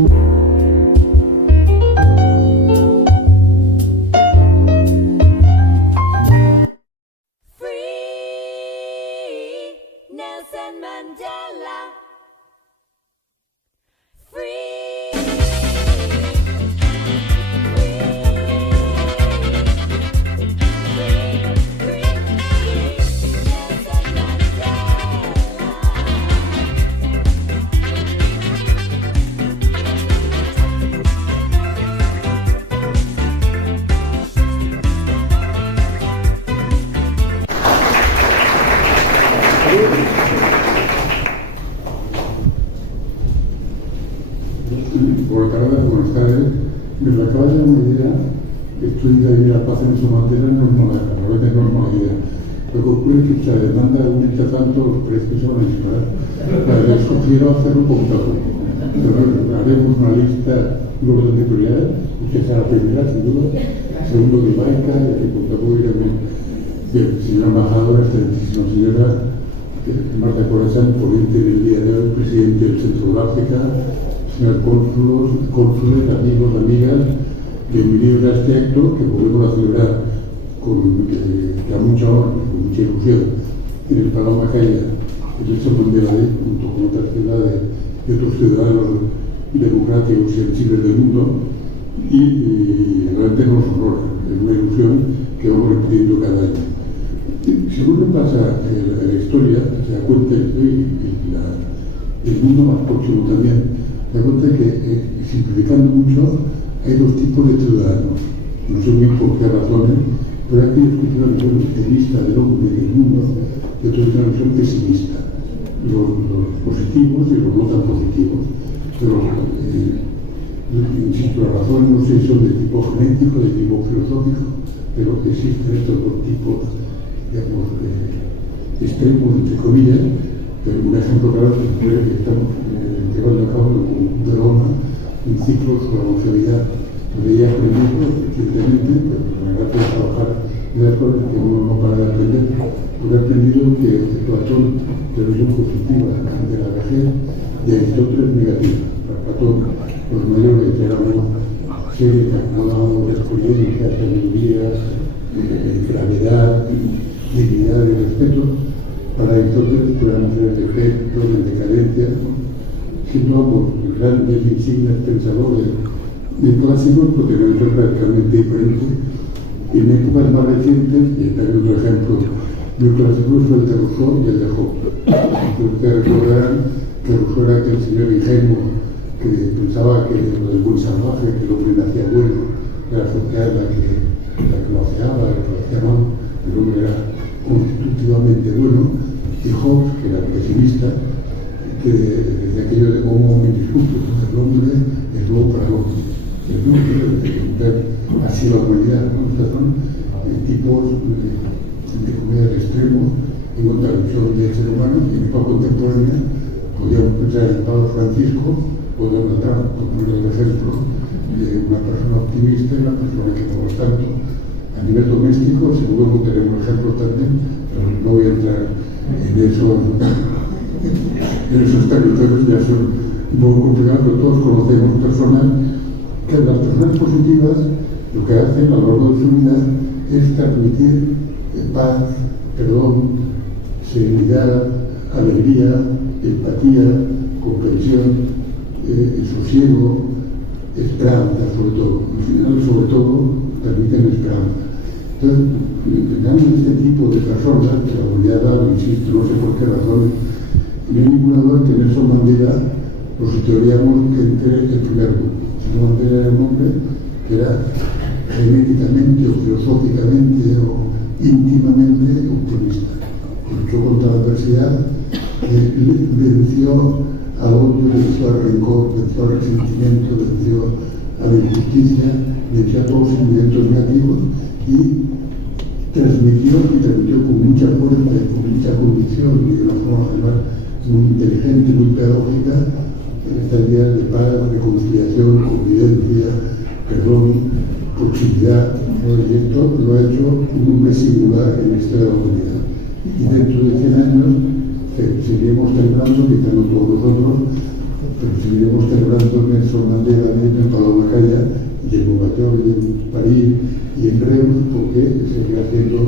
Nelson Mandela. Free. Nelson Mandela. Por tardes, buenas tardes. Me lo acaba de dar una idea que estoy de ir a paz en su materia, no es mala, a veces no es mala idea. Lo que ocurre es que si la demanda aumenta tanto, los precios se van a disparar. Les sugiero hacerlo poco a poco. Haremos una lista, un orden de prioridades, que será la primera, sin duda. Segundo, de Baica, y que poco a poco iremos. Bien, señora embajadora, excelentísima señora Marta Corazán, ponente del día de hoy, presidente del Centro de África, señor cónsules, amigos, amigas, bienvenidos a este acto que volvemos a celebrar con mucha honra, con mucha ilusión, en el Palau Macaia, el Nelson Mandela Day, junto con otras ciudades y otros ciudadanos democráticos y sensibles del mundo, y realmente nos honra, es una ilusión que vamos repitiendo cada año. Si uno pasa la historia, se da cuenta, y el mundo más próximo también, se da cuenta que, simplificando mucho, hay dos tipos de ciudadanos. No sé bien por qué razones, pero hay aquellos que tienen una visión optimista del hombre y del mundo, y otros que tienen una visión pesimista. Los positivos y los no tan positivos. Pero, insisto, las razones no sé si son de tipo genético, de tipo filosófico, pero existen estos dos tipos, digamos, extremos, entre comillas. Pero un ejemplo claro es que estamos llevando a cabo en Roma un ciclo sobre la longevidad. Donde ya aprendimos recientemente, pero la gracia de trabajar en las cosas que uno no para de aprender, porque he aprendido que Platón de la visión positiva de la vejez y Aristóteles negativa. Para Platón, los mayores éramos seres que hablábamos de experiencia, sabiduría, gravedad, dignidad y respeto. Para Aristóteles éramos seres defectos, en decadencia, siendo el gran insignia pensador de clásicos, porque deben ser radicalmente diferentes. Y en épocas más recientes, y también otro ejemplo muy clásico es el de Rousseau y el de Hobbes. Ustedes recordarán que Rousseau era aquel señor ingenuo que pensaba que lo del buen salvaje, que el hombre nacía bueno, que la sociedad la que lo afeaba, la que lo hacía mal, el hombre era constitutivamente bueno. Y Hobbes, que era pesimista, que de aquello de homo homini lupus, el hombre es lobo para el hombre. El hombre debe ver así la humanidad, ¿no? Estos son tipos de comer extremos en contradicción del ser humano. Y en época contemporánea podríamos pensar en el Papa Francisco o Donald Trump, como el ejemplo de una persona optimista y una persona que, por lo tanto, a nivel doméstico, seguro que tenemos ejemplos también, pero no voy a entrar en esos territorios, ya son un poco complicados, pero todos conocemos personas que las personas positivas lo que hacen a lo largo de su vida es transmitir paz, perdón, serenidad, alegría, empatía, comprensión, sosiego, esperanza, sobre todo. Al final, sobre todo, transmiten esperanza. Entonces, pensando en este tipo de personas, que la humanidad ha dado, insisto, no sé por qué razones, no hay ninguna duda que Nelson Mandela lo situaríamos entre el primer grupo. Nelson Mandela era un hombre que era genéticamente o filosóficamente o íntimamente optimista. Luchó contra la adversidad, venció al odio, venció al rencor, venció al resentimiento, venció a la injusticia, venció a todos los sentimientos negativos y transmitió con mucha fuerza y con mucha convicción y de una forma además muy inteligente, muy pedagógica, en estas ideas de paz, reconciliación, convivencia, perdón, proximidad. Y esto lo ha hecho un hombre singular en la historia de la humanidad. Y dentro de 100 años seguiremos celebrando, quizá no todos nosotros, pero seguiremos celebrando Nelson Mandela en Palau-Macaya y en Nueva York y en París y en Reus, porque seguirá siendo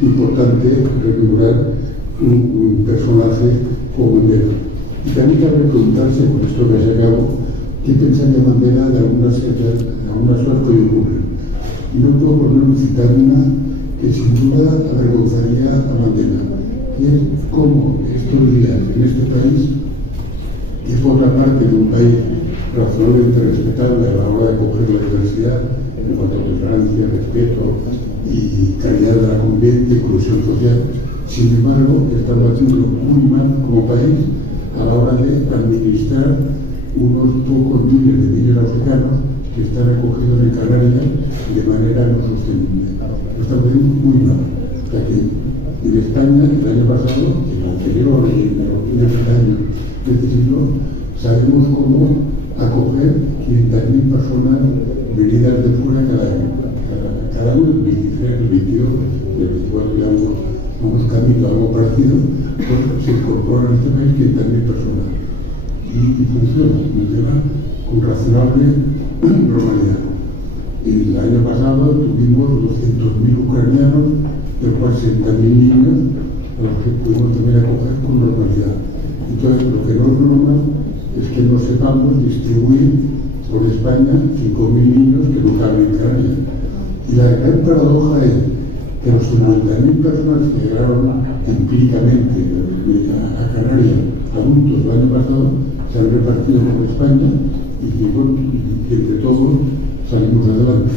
importante rememorar un personaje como Mandela. Y también cabe preguntarse, por esto que se acabó, qué pensaría Mandela de algunas cosas que hoy ocurren. Y no puedo por no citar una que sin duda avergonzaría a Mandela, y es cómo estos días en este país, que forma parte de un país razonablemente respetable a la hora de acoger la diversidad en cuanto a tolerancia, respeto y calidad de la convivencia y inclusión social, sin embargo, estamos haciéndolo muy mal como país a la hora de administrar unos pocos miles de niños africanos que están acogidos en Canarias de manera no sostenible. Lo estamos haciendo muy mal. O sea que en España, el año pasado, en el anterior y en los primeros años de este siglo, sabemos cómo acoger 500.000 personas venidas de fuera cada año, el 23, el 22, el 24, digamos, vamos camino a algo parecido, pues se incorporan a este país 500.000 personas. Y funciona con razonable normalidad. El año pasado tuvimos 200.000 ucranianos, de los cuales 60.000 niños, a los que pudimos también acoger con normalidad. Entonces, lo que no es normal es que no sepamos distribuir por España 5.000 niños que no caben en Canarias. Y la gran paradoja es que los 50.000 personas que llegaron empíricamente a Canarias, adultos, el año pasado, se han repartido por España y entre todos salimos adelante.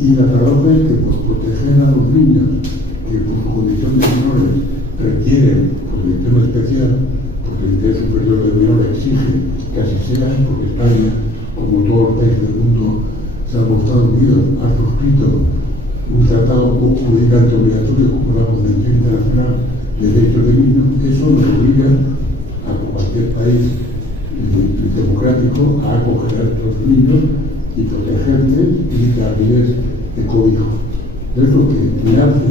Y la paradoja es que por proteger a los niños que por su condición de menores requieren, por el tema especial, porque el interés superior del menor exige que así sea, porque España, como todos los países del mundo, salvo Estados Unidos, ha suscrito un tratado jurídicamente obligatorio como la Convención Internacional de Derechos de Niños. Eso nos obliga a cualquier país democrático a acoger a estos niños y protegerles y darles de cobijo. Es lo que me hace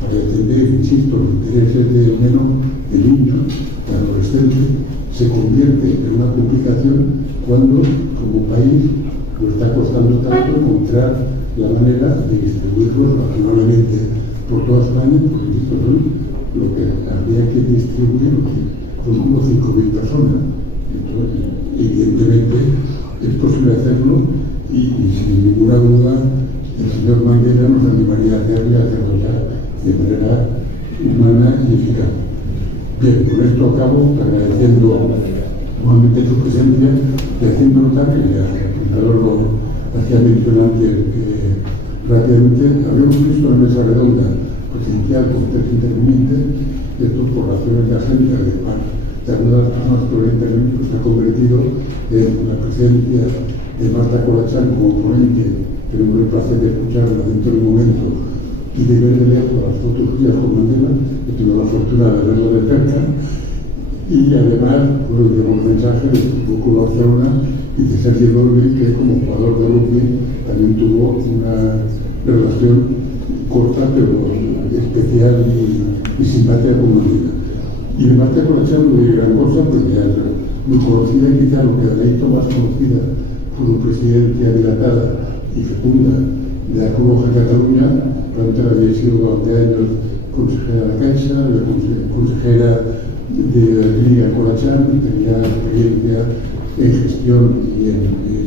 para defender, insisto, los intereses de menor, de niños, de adolescentes, se convierte en una complicación cuando, como país, nos está costando tanto encontrar la manera de distribuirlos razonablemente por toda España, porque esto son lo que habría que distribuir con unos 5.000 personas. Entonces, evidentemente, es posible hacerlo y sin ninguna duda el señor Mandela nos animaría a hacerlo ya de manera humana y eficaz. Bien, con esto acabo agradeciendo nuevamente su presencia y haciendo notar que el presentador lo hacía mención antes rápidamente. Habíamos visto en mesa redonda presencial con 3 intervinientes, esto por razones de agenda de algunas de las personas que lo intervenido se ha convertido en la presencia de Marta Colachán como ponente. Tenemos el placer de escucharla dentro de un momento y de ver de lejos las fotografías con Mandela. He tenido la fortuna de verlo de cerca. Y además, pues, tenemos mensajes de Fútbol Barcelona y de Sergio Dorbi, que como jugador de rugby también tuvo una relación corta pero especial y simpática con Mandela. Y de Marta Colachán no diré gran cosa porque ya es muy conocida y quizá lo que la hizo más conocida por su presidencia dilatada y fecunda de la Cruz Roja de Cataluña. Durante había sido durante años consejera de la Caixa, consejera de la Clínica Colachán, tenía experiencia en gestión y en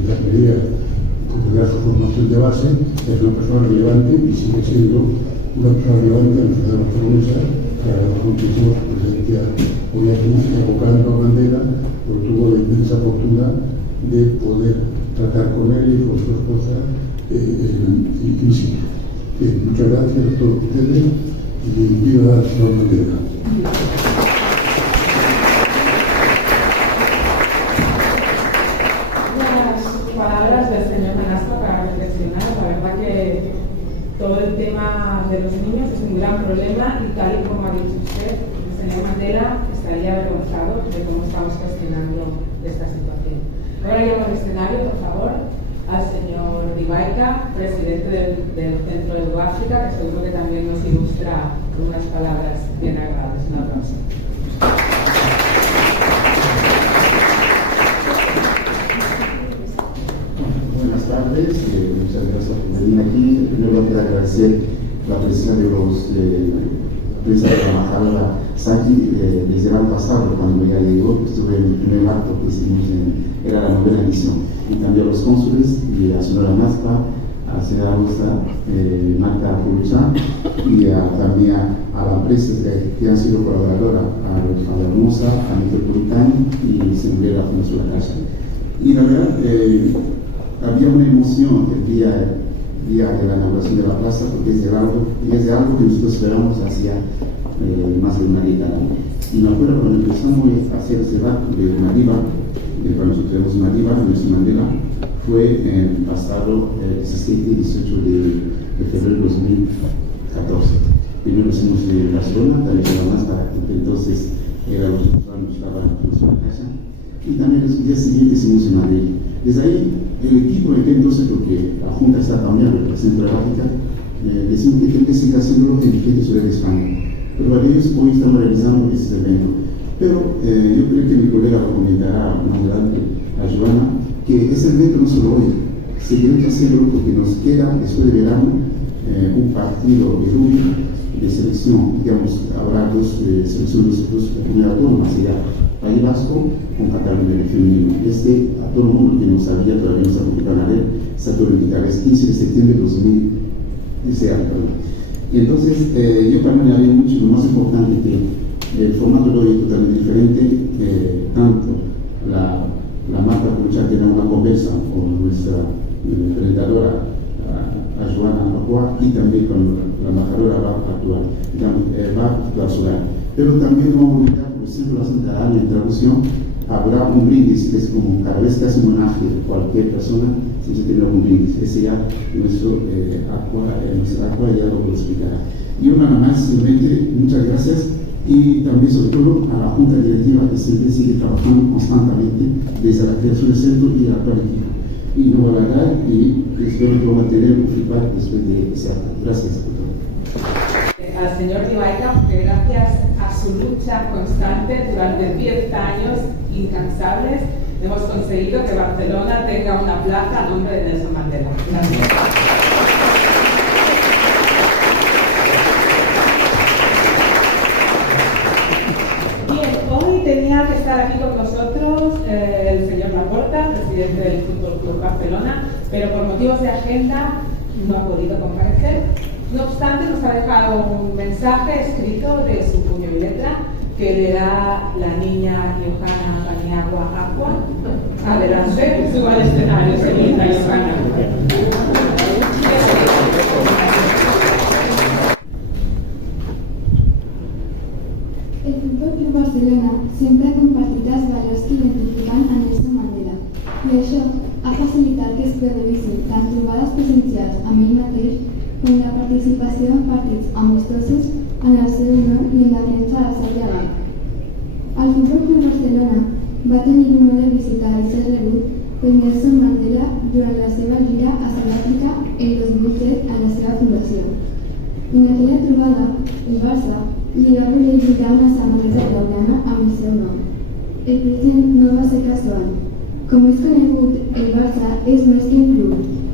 las medidas de su formación de base. Es una persona relevante y sigue siendo una persona relevante en la ciudad de Barcelona. Agradezco muchísimo su presencia hoy aquí, evocando a Mandela, porque tuvo la inmensa fortuna de poder tratar con él y con su esposa in situ. Muchas gracias a todos ustedes y viva al señor Mandela. Unas palabras del señor Menasco para reflexionar. La verdad que todo el tema de los niños es un gran problema y tal y como ha dicho usted, el señor Mandela estaría avergonzado de cómo estamos gestionando esta situación. Ahora llevo al escenario, por favor, al señor Dibaica, presidente del Centro de África, que seguro que también nos ilustra con unas palabras bien agradables. Un aplauso. tardes, muchas gracias por venir aquí. Primero quiero agradecer la presencia de los prensa de la embajadora Saki desde el año pasado, cuando ella llegó, estuve en el primer acto que hicimos, era la 9ª edición, y también a los cónsules y a la señora Naspa, a la señora Rosa, Marta Pulucha, y también a la empresa que han sido colaboradoras, a la Hermosa, a Metropolitano y Semblera la Fundación La Caixa. Y la verdad, había una emoción el día de la inauguración de la plaza, porque es de algo que nosotros esperamos hacía más de una década. Y me acuerdo cuando empezamos a hacer ese debate de Madiba, cuando nosotros tuvimos Madiba, Nelson Mandela, fue el pasado 17 y 18 de febrero de 2014. Primero hicimos en Barcelona, también era más barato, entonces era los que estaban en la casa. Y también el día siguiente hicimos en Madrid. Desde ahí, el equipo entonces, porque la Junta está también en la Centro de África, decimos que tiene que seguir haciéndolo en diferentes ciudades de España. Pero para ellos hoy estamos realizando ese evento. Pero yo creo que mi colega lo comentará más adelante, a Joana, que ese evento no solo hoy, seguiremos haciéndolo porque nos queda, después de verano, un partido de rugby de selección, digamos, habrá dos selecciones, dos comunidades autónomas, sería País Vasco con Cataluña femenino. Este autónomo, que no sabía, todavía no se ha publicado en la ley, se autónoma es 15 de septiembre de 2010. Y entonces, yo también le haría mucho, lo más importante, que el formato de hoy es totalmente diferente, tanto la Marta Pulucha tiene una conversa con nuestra presentadora, a Joana Macua, y también con la embajadora va a actuar solar. Pero también vamos a publicar, por ejemplo, la Santa Ana en traducción, habrá un brindis, que es como cada vez que hace un homenaje a cualquier persona, si se tiene un brindis. Ese ya nuestro Aqua ya lo explicará. Y una más, simplemente, muchas gracias. Y también, sobre todo, a la Junta Directiva que siempre sigue trabajando constantemente desde la creación del centro y la actual equipo. Y no va a alargar y espero que vamos a tener un feedback después de ese acto. Gracias por todo. Al señor Ribaica, que gracias a su lucha constante durante 10 años incansables, hemos conseguido que Barcelona tenga una plaza a nombre de Nelson Mandela. Gracias. Tenía que estar aquí con nosotros el señor Laporta, presidente del Fútbol Club Barcelona, pero por motivos de agenda no ha podido comparecer. No obstante, nos ha dejado un mensaje escrito de su puño y letra que leerá la niña Johanna Paniagua Aqua. Adelante, suba al escenario, señorita Johanna. El Futbol Club Barcelona sempre ha compartit els valors que identifiquen a Nelson Mandela i això ha facilitat que es produïssin tant trobades presencials amb ell mateix com la participació en partits amistosos en el seu honor i en la defensa del seu llegat. El Futbol Club Barcelona va tenir l'honor de visitar i ser rebut per Nelson Mandela durant la seva gira a Sud-àfrica el 2007 a la seva fundació. En aquella trobada, el Barça li va voler lligar una samarreta blaugrana amb el seu nom. El present no va ser casual. Com és conegut, el Barça és més que un club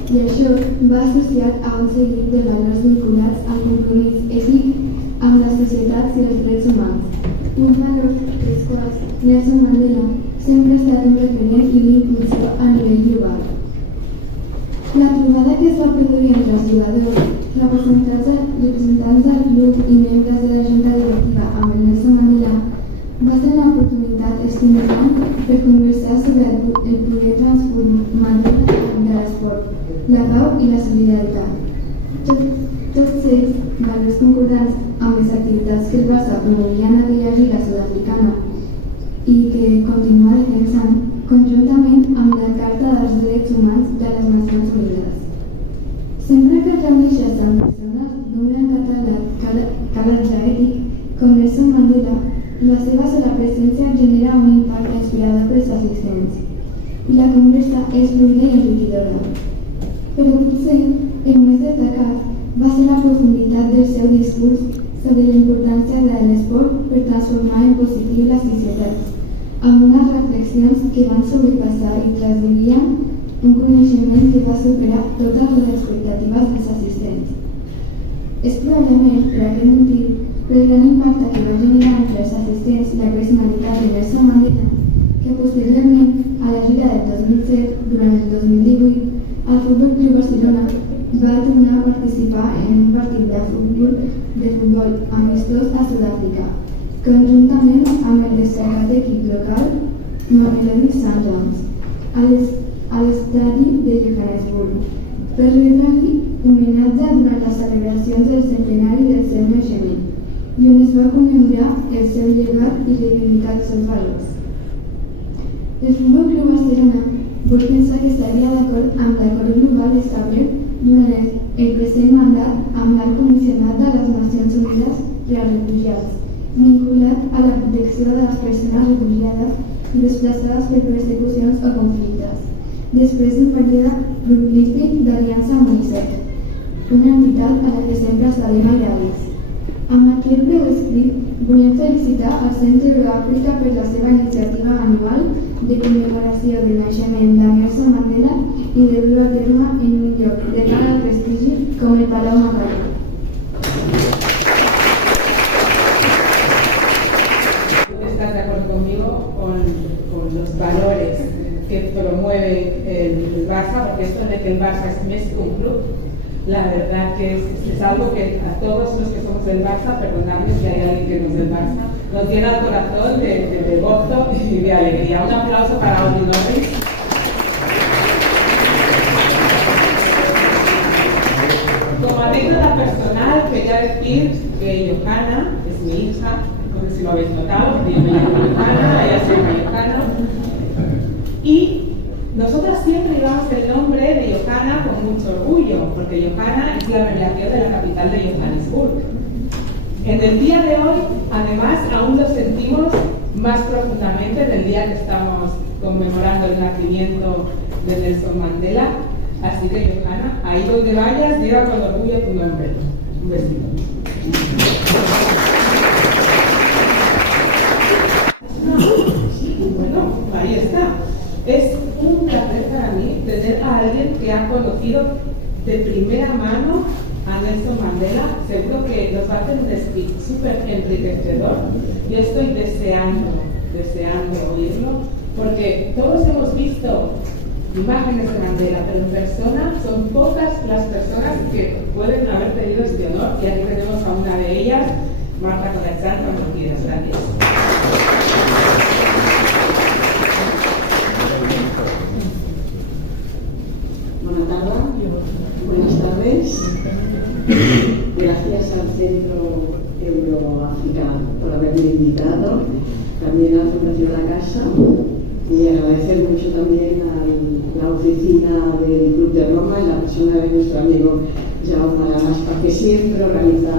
i això va associat a un seguit de valors vinculats al compromís ètic amb les societats i els drets humans, uns valors dels quals Nelson Mandela sempre ha estat un referent i l'impulsor a nivell global. La trobada que es va produir entre els jugadors, representants del club i membres de la Junta Directiva amb el Nelson Mandela va ser una oportunitat estimulant per conversar sobre el poder transformador de l'esport, la pau i la solidaritat. Tots ells valors concordants amb les activitats que el Barça promovia en aquella lliga sud-africana i que continua defensant conjuntament amb la Carta dels Drets Humans de les Nacions Unides. Sempre que es reuneixes amb persones d'un gran calatge ètic com Nelson Mandela, la seva sola presència genera un impacte inspirador pels assistents i la conversa és fluida i enriquidora. Però potser el més destacat va ser la profunditat del seu discurs sobre la importància de l'esport per transformar en positiu les societats, amb unes reflexions que van sobrepassar i traslluïen un coneixement que va superar totes les expectatives dels assistents. És probablement per aquest motiu, per el gran impacte que va generar entre els assistents la personalitat de Nelson Mandela, que posteriorment, a la gira del 2007, durant el 2018, el Futbol Club Barcelona va tornar a participar en un partit de futbol amistós a Sud-àfrica, conjuntament amb el destacat equip local Mamelodi Sundowns, a l'estadi de Johannesburg, per retre-li homenatge durant les celebracions del centenari del seu naixement i on es va commemorar el seu llegat i reivindicar els seus valors. El Futbol Club Barcelona vol pensar que estaria d'acord amb l'acord global establert durant el present mandat amb l'alt comissionat de les Nacions Unides per als Refugiats, vinculat a la protecció de les persones refugiades i desplaçades per persecucions o conflictes, després d'un període prolífic d'aliança amb UNICEF, una entitat a la que sempre estarem agraïts. Amb aquest breu escrit, volem felicitar al Centre Euroàfrica per la seva iniciativa anual de commemoració del naixement de Nelson Mandela i de dur a terme en un lloc de gran alt prestigi com el Palau Macaya. ¿Estás de acuerdo conmigo con los valores que promueve el Barça? Porque esto de que el Barça es más que un club, la verdad que es algo que a todos los que somos del Barça, perdonadme si hay alguien que no es del Barça, nos llena el corazón de gozo y de alegría. Un aplauso para Audi Norris. Como anécdota personal, quería decir que Johanna es mi hija, no sé si lo habéis notado, porque yo me llamo Johanna, ella se llama Johanna, y nosotras siempre llevamos el nombre de Johanna con mucho orgullo, porque Johanna es la abreviación de la capital de Johannesburg. En el día de hoy, además, aún lo sentimos más profundamente en el día que estamos conmemorando el nacimiento de Nelson Mandela. Así que, Johanna, ahí donde vayas, lleva con orgullo tu nombre. Un besito. Bueno, ahí está. Es un placer para mí tener a alguien que ha conocido de primera mano a Nelson Mandela. Seguro que nos va a hacer un speech súper enriquecedor. Yo estoy deseando oírlo, porque todos hemos visto imágenes de Mandela, pero en persona son pocas las personas que pueden haber tenido este honor, y aquí tenemos a una de ellas, Marta Conexán, cuando quieras. Gracias. Buenas tardes. Gracias al Centro Euroafricano por haberme invitado, también a la Fundación La Casa, y agradecer mucho también a la oficina del Club de Roma, en la persona de nuestro amigo Jaume Lamaspa, que siempre organiza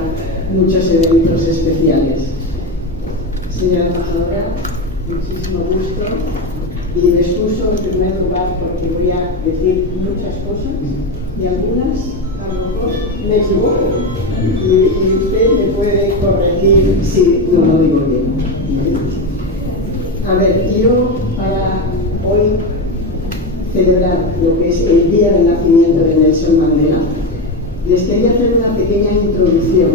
muchos eventos especiales. Señora embajadora, muchísimo gusto. Y me excuso en primer lugar porque voy a decir muchas cosas y algunas a lo mejor me equivoco y usted me puede corregir si no lo digo bien. A ver, yo para hoy celebrar lo que es el día del nacimiento de Nelson Mandela, les quería hacer una pequeña introducción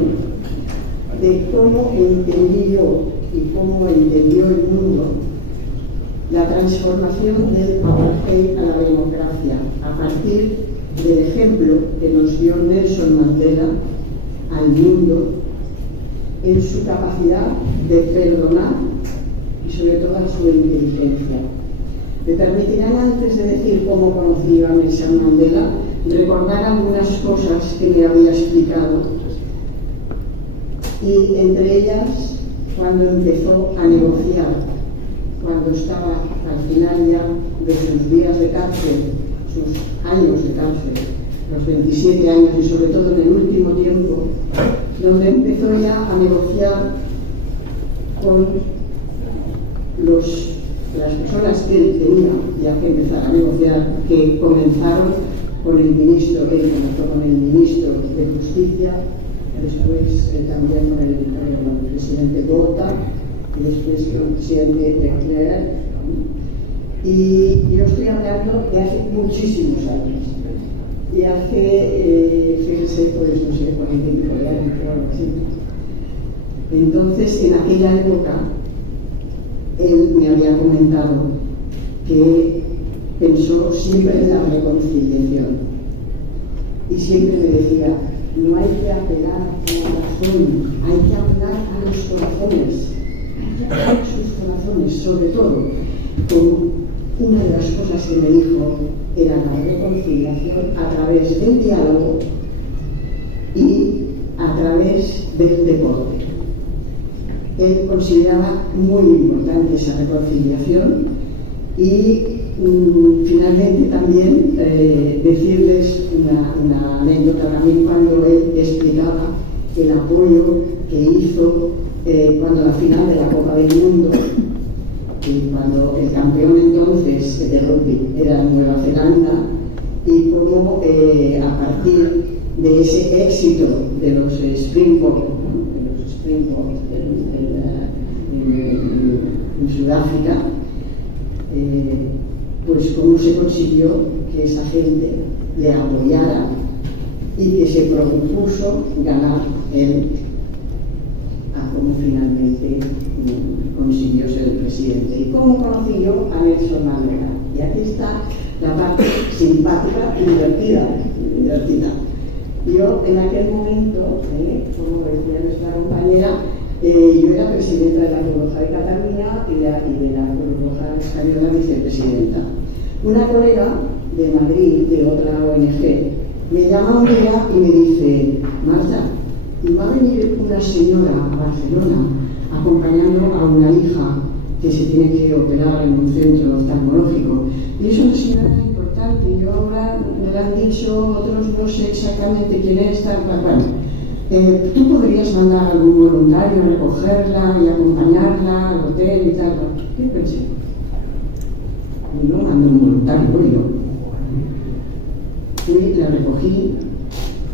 de cómo entendí yo y cómo entendió el mundo la transformación del apartheid a la democracia, a partir del ejemplo que nos dio Nelson Mandela al mundo en su capacidad de perdonar y sobre todo en su inteligencia. Me permitirán, antes de decir cómo conocí a Nelson Mandela, recordar algunas cosas que me había explicado, y entre ellas cuando empezó a negociar, cuando estaba al final ya de sus días de cárcel, sus años de cárcel, los 27 años, y sobre todo en el último tiempo, donde empezó ya a negociar con las personas que él tenía ya que empezar a negociar, que comenzaron con el ministro, él comenzó con el ministro de Justicia, después también con el presidente Botha, y después con el presidente Leclerc, Y yo estoy hablando de hace muchísimos años. Y hace, fíjense, pues no sé, 45 años o algo así. Entonces, en aquella época, él me había comentado que pensó siempre en la reconciliación. Y siempre me decía, no hay que apelar a la razón, hay que apelar a los corazones. Hay que apelar a sus corazones, sobre todo, con una de las cosas que me dijo era la reconciliación a través del diálogo y a través del deporte. Él consideraba muy importante esa reconciliación y finalmente también decirles una anécdota también cuando él explicaba el apoyo que hizo cuando la final de la Copa del Mundo, y cuando el campeón entonces de rugby era Nueva Zelanda, y cómo a partir de ese éxito de los Springboks en Sudáfrica, pues cómo se consiguió que esa gente le apoyara y que se propuso ganar él a cómo finalmente consiguió ser el presidente. ¿Y cómo conocí yo a Nelson Mandela? Y aquí está la parte simpática y divertida. Yo en aquel momento, como decía nuestra compañera, yo era presidenta de la Cruz Roja de Cataluña y de la Cruz Roja Española vicepresidenta. Una colega de Madrid, de otra ONG, me llama un día y me dice, Marta, va a venir una señora a Barcelona acompañando a una hija que se tiene que operar en un centro oftalmológico. Y es una señora importante, yo ahora me lo han dicho, otros no sé exactamente quién es, bueno, tú podrías mandar a algún voluntario a recogerla y acompañarla al hotel y tal. ¿Qué pensé? No mandé un voluntario, yo. Fui, la recogí,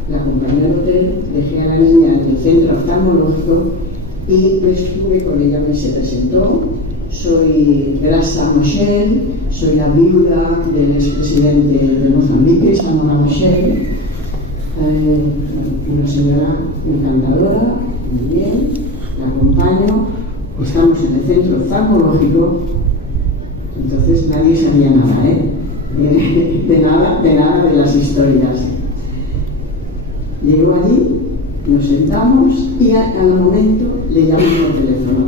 la acompañé al hotel, dejé a la niña en el centro oftalmológico y estuve con ella, se presentó. Soy Grasa Moshel, soy la viuda del expresidente de Mozambique, Samora Moshel, una señora encantadora, muy bien, la acompaño, estamos en el centro oftalmológico, entonces nadie sabía nada, de nada de las historias. Llego allí, nos sentamos y al momento le llamo por teléfono.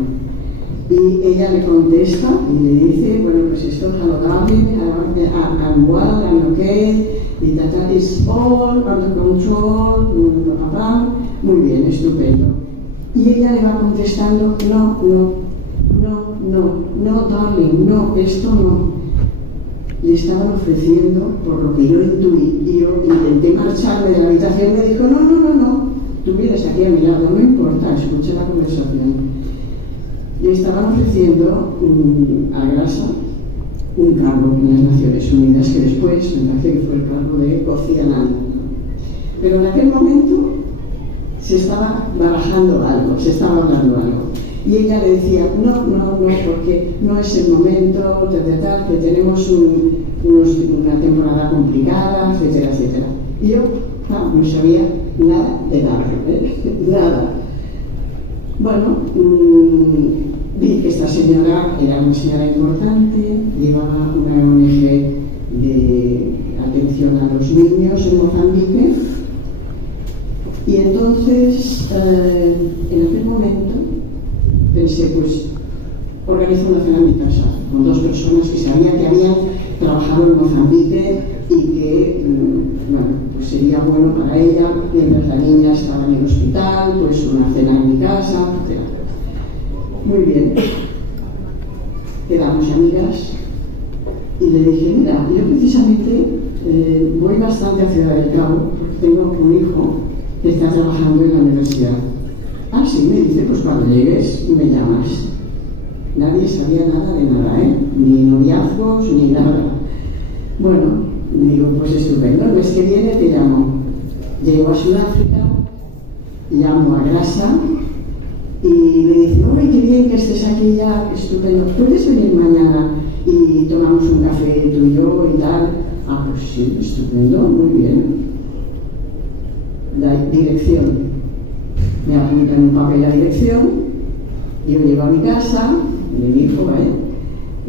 Y ella le contesta y le dice, bueno, pues esto es alocable, I'm well, I'm okay, y that is all under control, muy bien, estupendo. Y ella le va contestando, no, darling, no, esto no. Le estaban ofreciendo, por lo que yo intuí, y yo intenté marcharme de la habitación, me dijo, no, tú vienes aquí a mi lado, no importa, escucha la conversación. Le estaban ofreciendo a Grasa un cargo en las Naciones Unidas, que después me parece que fue el cargo de Kofi Annan. Pero en aquel momento se estaba barajando algo, se estaba hablando algo. Y ella le decía, no, porque no es el momento, que tenemos una temporada complicada, etcétera. Y yo no sabía nada de nada, nada. Bueno, vi que esta señora era una señora importante, llevaba una ONG de atención a los niños en Mozambique, y entonces, en aquel momento, pensé, pues, organizo una cena en mi casa con dos personas que sabía que habían trabajado en Mozambique y que, bueno, pues sería bueno para ella, mientras la niña estaba en el hospital, pues una cena en mi casa, etc. Muy bien. Quedamos amigas y le dije, mira, yo precisamente voy bastante a Ciudad del Cabo porque tengo un hijo que está trabajando en la universidad. Ah, sí, me dice, pues cuando llegues me llamas. Nadie sabía nada de nada, ni noviazgos, ni nada. Bueno, me digo, pues estupendo, el mes que viene te llamo. Llego a Sudáfrica, llamo a Grasa y me dice, ¡ay, qué bien que estés aquí ya, estupendo! ¿Puedes venir mañana y tomamos un café tú y yo y tal. Ah, pues sí, estupendo, muy bien. La dirección. Me apunta en un papel la dirección, yo llego a mi casa, mi hijo,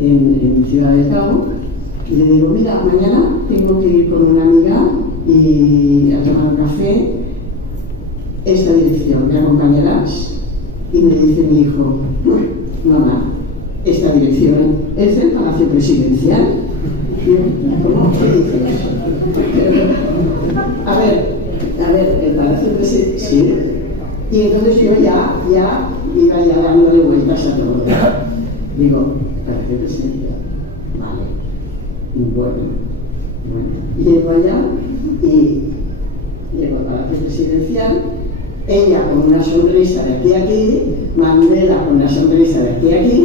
en Ciudad del Cabo, y le digo, mira, mañana tengo que ir con una amiga y a tomar un café, esta dirección, ¿me acompañarás? Y me dice mi hijo, mamá, esta dirección es del Palacio Presidencial. Y yo, ¿cómo? ¿Qué dices? A ver, el Palacio Presidencial, sí. Y entonces yo ya iba ya dándole vueltas a todo. Digo, Palacio Presidencial, vale, bueno. Llego allá y llego al Palacio Presidencial, ella con una sonrisa de aquí a aquí, Mandela con una sonrisa de aquí a aquí,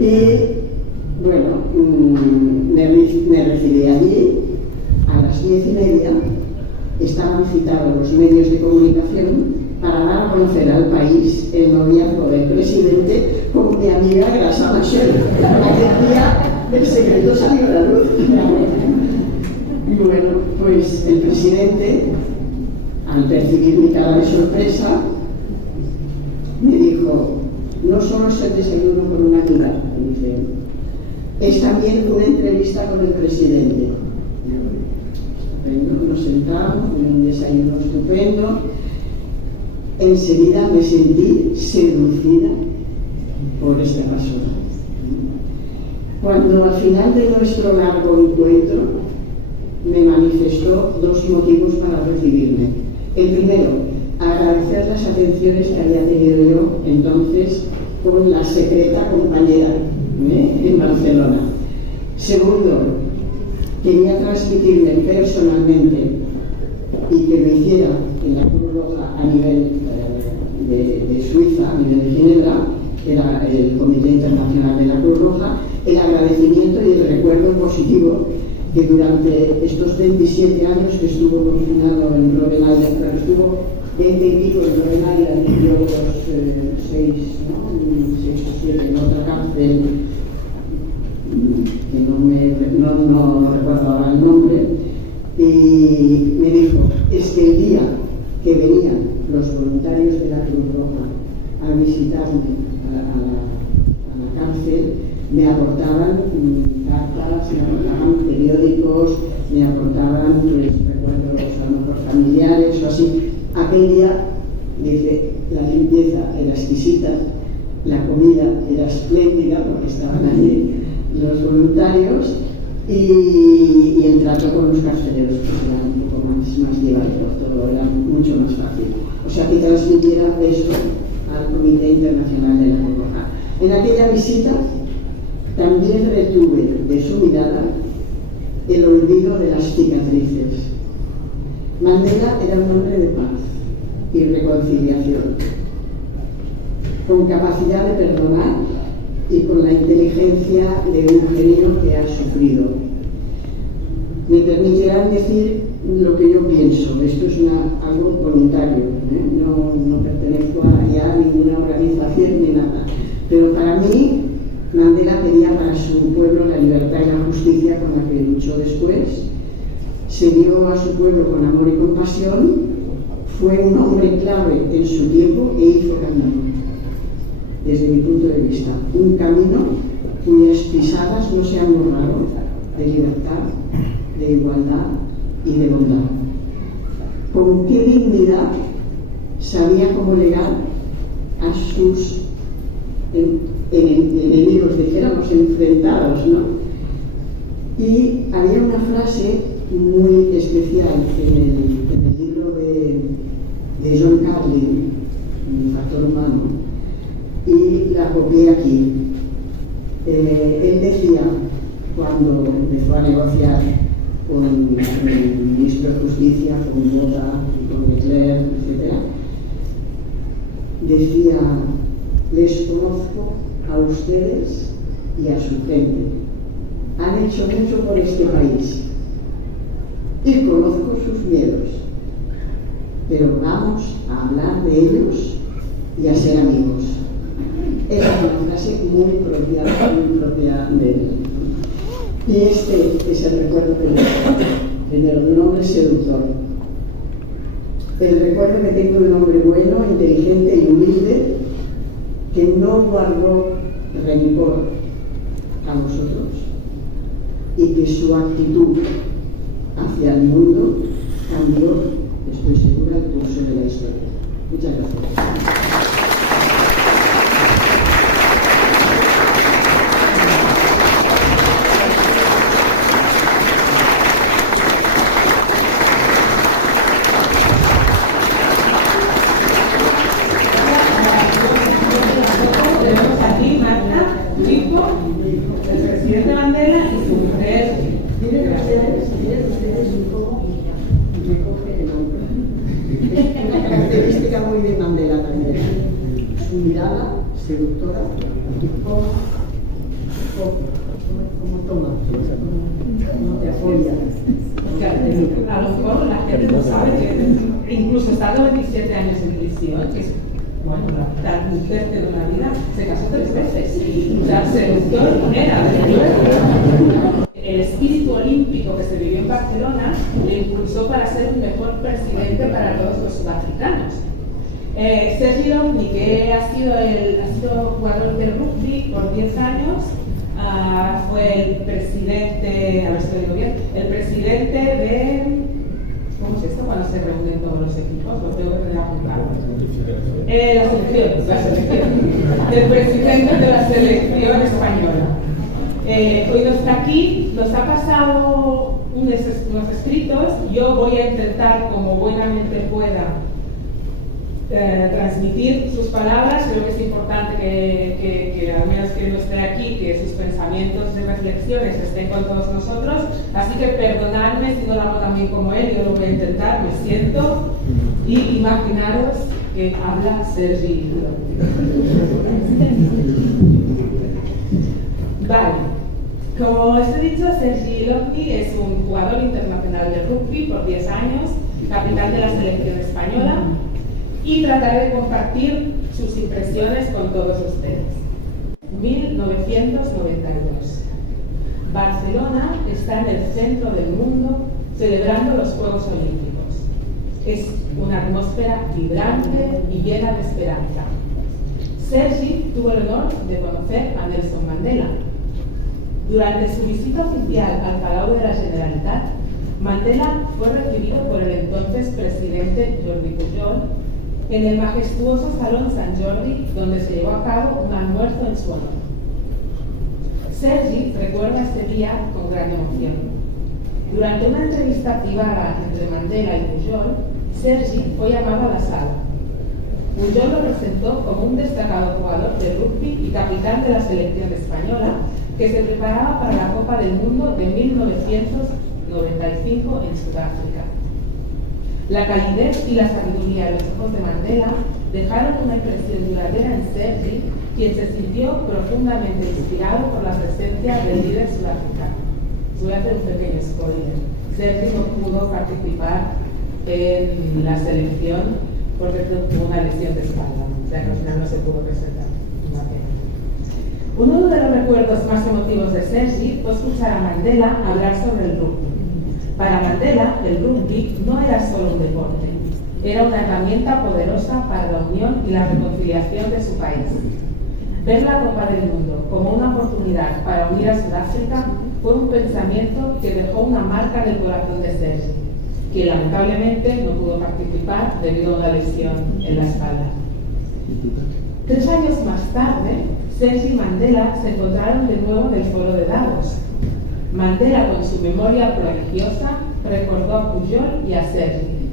y bueno, me recibí allí a las 10:30. Estaban citados los medios de comunicación para dar a conocer al país el noviazgo del presidente con mi amiga Grasa Machel. Aquel día el secreto salió a la luz. Y bueno, pues el presidente, al percibir mi cara de sorpresa, me dijo, no solo es el desayuno con una amiga, me dice, es también una entrevista con el presidente. Nos sentamos en un desayuno estupendo. Enseguida me sentí seducida por este persona. Cuando al final de nuestro largo encuentro me manifestó dos motivos para recibirme. El primero, agradecer las atenciones que había tenido yo entonces con la secreta compañera en Barcelona. Segundo, quería transmitirme personalmente y que lo hiciera en la Cruz Roja a nivel de Suiza, a nivel de Ginebra, era el Comité Internacional de la Cruz Roja, el agradecimiento y el recuerdo positivo que durante estos 27 años que estuvo confinado en Robenalda, pero estuvo 20 y pico en Robenalda, y yo los 6 o 7 en otra cárcel, que no recuerdo ahora el nombre, y me dijo, es que el día que venían los voluntarios de la Cruz Roja a visitarme a la cárcel, me aportaban cartas, me aportaban periódicos, me aportaban recuerdos a lo mejor familiares o así. Aquel día, dice, la limpieza era exquisita, la comida era espléndida porque estaban allí los voluntarios y el trato con los carceleros pues era un poco más llevadero, todo era mucho más fácil. O sea, que transmitiera esto al Comité Internacional de la Cruz Roja. En aquella visita también retuve de su mirada el olvido de las cicatrices. Mandela era un hombre de paz y reconciliación, con capacidad de perdonar y con la inteligencia de un genio que ha sufrido. Me permitirán decir lo que yo pienso, esto es algo voluntario, no pertenezco a ninguna organización ni nada, pero para mí Mandela quería para su pueblo la libertad y la justicia con la que luchó después, se dio a su pueblo con amor y compasión, fue un hombre clave en su tiempo e hizo camino, desde mi punto de vista, un camino cuyas pisadas no se han borrado, de libertad, de igualdad y de bondad. Con qué dignidad sabía cómo llegar a sus enemigos, dijéramos, enfrentados, ¿no? Y había una frase muy especial en el libro de John Carlin, El factor humano, y la copié aquí. Él decía, cuando empezó a negociar con el ministro de Justicia, con Bota, con Leclerc, etc., decía, les conozco a ustedes y a su gente. Han hecho mucho por este país y conozco sus miedos, pero vamos a hablar de ellos y a ser amigos. Esa es una frase muy propia de él. Y este es el recuerdo que le tengo. Primero, de un hombre seductor. El recuerdo que tengo de un hombre bueno, inteligente y humilde, que no guardó rencor a nosotros y que su actitud hacia el mundo cambió, estoy segura, el curso de la historia. Muchas gracias. Tenemos aquí Marta, hijo, el presidente Mandela y su mujer. Miren ustedes un poco recoge el nombre. Una característica muy de Mandela también. Su mirada seductora y cómo toma, cómo te apoya. Porque a lo mejor la gente no sabe que incluso estando 27 años en prisión, que es bueno, un tercio de una vida, se casó 3 veces. O sea, seductor era de acuerdo. El espíritu olímpico que se vivió en Barcelona le impulsó para ser un mejor presidente para todos los sudafricanos. Sergi Lopni, que ha sido jugador de rugby por 10 años, fue el presidente, a ver si lo digo bien, el presidente de, ¿cómo es esto? Cuando se reúnen todos los equipos, lo tengo que tener apuntado. La selección, el presidente de la selección española. Hoy no está aquí, nos ha pasado unos escritos, yo voy a intentar, como buenamente pueda, transmitir sus palabras. Creo que es importante que al menos que no esté aquí, que sus pensamientos y reflexiones estén con todos nosotros, así que perdonadme si no lo hago tan bien como él, yo lo voy a intentar, me siento, y imaginaros que habla Sergi Vale, como os he dicho, Sergi Lopni es un jugador internacional de rugby por 10 años, capitán de la selección española, y trataré de compartir sus impresiones con todos ustedes. 1992. Barcelona está en el centro del mundo celebrando los Juegos Olímpicos. Es una atmósfera vibrante y llena de esperanza. Sergi tuvo el honor de conocer a Nelson Mandela. Durante su visita oficial al Palau de la Generalitat, Mandela fue recibido por el entonces presidente Jordi Pujol en el majestuoso Salón Sant Jordi, donde se llevó a cabo un almuerzo en su honor. Sergi recuerda este día con gran emoción. Durante una entrevista privada entre Mandela y Pujol, Sergi fue llamado a la sala. Pujol lo presentó como un destacado jugador de rugby y capitán de la selección española que se preparaba para la Copa del Mundo de 1995 en Sudáfrica. La calidez y la sabiduría de los ojos de Mandela dejaron una impresión duradera en Sergi, quien se sintió profundamente inspirado por la presencia del líder sudafricano. Voy a hacer un pequeño spoiler. Sergi no pudo participar en la selección porque tuvo una lesión de espalda, o sea que al final no se pudo presentar. Uno de los recuerdos más emotivos de Sergi fue escuchar a Mandela hablar sobre el rugby. Para Mandela, el rugby no era solo un deporte, era una herramienta poderosa para la unión y la reconciliación de su país. Ver la Copa del Mundo como una oportunidad para unir a Sudáfrica fue un pensamiento que dejó una marca en el corazón de Sergi, que lamentablemente no pudo participar debido a una lesión en la espalda. 3 años más tarde, Sergi y Mandela se encontraron de nuevo en el foro de Davos. Mandela, con su memoria prodigiosa, recordó a Pujol y a Sergi,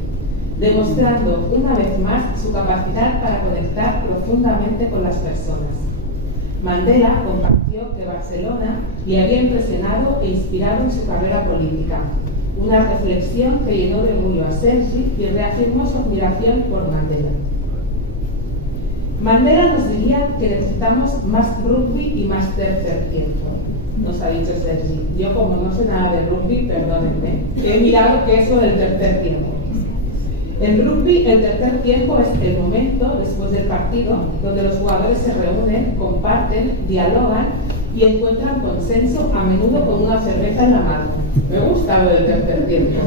demostrando una vez más su capacidad para conectar profundamente con las personas. Mandela compartió que Barcelona le había impresionado e inspirado en su carrera política, una reflexión que llenó de orgullo a Sergi y reafirmó su admiración por Mandela. Mandela nos diría que necesitamos más rugby y más tercer tiempo, nos ha dicho Sergi. Yo, como no sé nada de rugby, perdónenme, he mirado qué es eso del tercer tiempo. En rugby, el tercer tiempo es el momento después del partido donde los jugadores se reúnen, comparten, dialogan y encuentran consenso a menudo con una cerveza en la mano. Me gusta lo del tercer tiempo.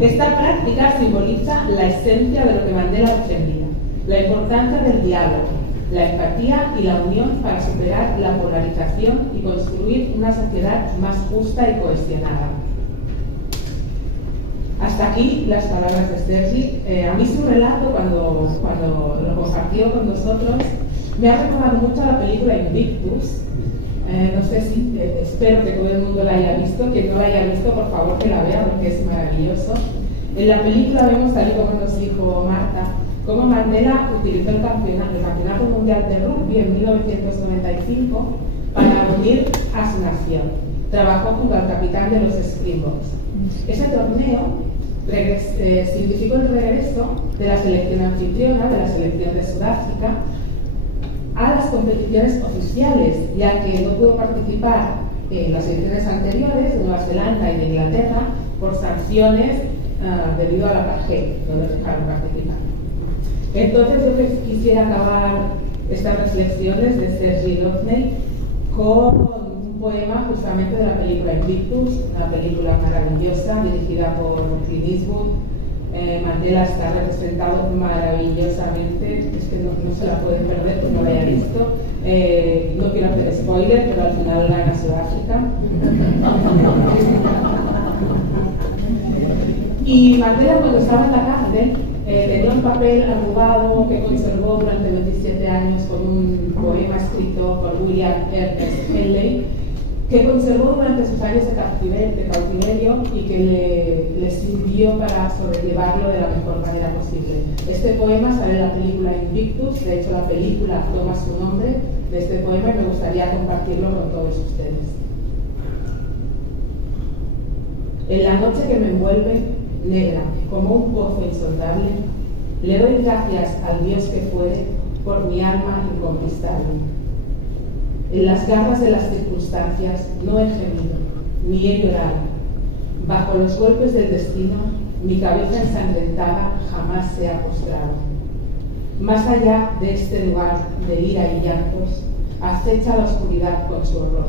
Esta práctica simboliza la esencia de lo que Mandela defendía, la importancia del diálogo, la empatía y la unión para superar la polarización y construir una sociedad más justa y cohesionada. Hasta aquí las palabras de Sergi. A mí su relato, cuando lo compartió con nosotros, me ha recordado mucho a la película Invictus. No sé si, espero que todo el mundo la haya visto. Quien no la haya visto, por favor que la vea, porque es maravilloso. En la película vemos, tal y como nos dijo Marta, cómo Mandela utilizó el Campeonato Mundial de Rugby en 1995 para unir a su nación. Trabajó junto al capitán de los Springboks. Ese torneo significó el regreso de la selección anfitriona, de la selección de Sudáfrica, a las competiciones oficiales, ya que no pudo participar en las ediciones anteriores de Nueva Zelanda y de Inglaterra por sanciones debido a la apartheid, no les dejaron participar. Entonces yo les quisiera acabar estas reflexiones de Sergi Lockney con un poema justamente de la película Invictus, una película maravillosa dirigida por Clint Eastwood. Mandela está representado maravillosamente, es que no se la pueden perder, que no la haya visto. No quiero hacer spoiler, pero al final gana Sudáfrica. Y Mandela, cuando estaba en la cárcel, tenía un papel arrugado que conservó durante 27 años con un poema escrito por William Ernest Henley, que conservó durante sus años de cautiverio y que le sirvió para sobrellevarlo de la mejor manera posible. Este poema sale en la película Invictus, de hecho la película toma su nombre de este poema y me gustaría compartirlo con todos ustedes. En la noche que me envuelve, negra, como un pozo insondable, le doy gracias al Dios que fuere por mi alma inconquistable. En las garras de las circunstancias no he gemido, ni he llorado. Bajo los golpes del destino, mi cabeza ensangrentada jamás se ha postrado. Más allá de este lugar de ira y llantos, acecha la oscuridad con su horror.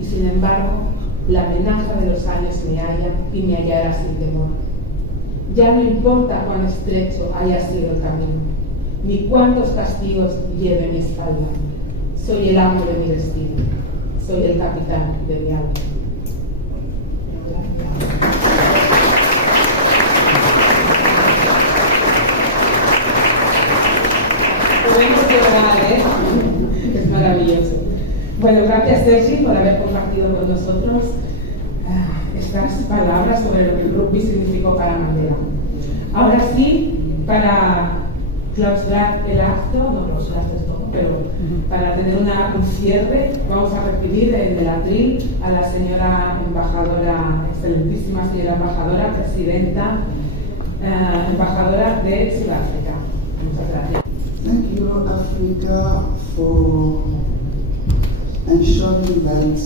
Y sin embargo, la amenaza de los años me halla y me hallará sin temor. Ya no importa cuán estrecho haya sido el camino, ni cuántos castigos lleve mi espalda. Soy el amo de mi destino, soy el capitán de mi alma. Podemos llorar, es maravilloso. Bueno, gracias Sergi por haber compartido con nosotros estas palabras sobre lo que el rugby significó para Mandela. Ahora sí, para clausurar el acto, no clausuraste todo, pero para tener un cierre, vamos a recibir en el atril a la señora embajadora, excelentísima señora embajadora, presidenta, embajadora de Sudáfrica. Muchas gracias. Thank you, Africa, for ensuring that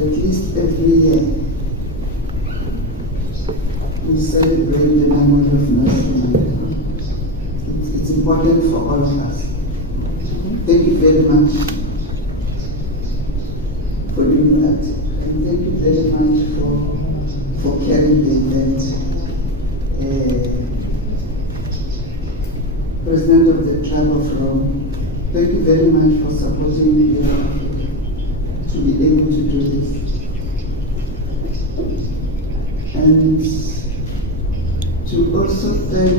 at least every year we celebrate the memory of Nelson Mandela. It's important for all of us. Thank you very much for doing that. And thank you very much for carrying the event. President of the Tribe of Rome, thank you very much for supporting the Africa to be able to do this. And to also thank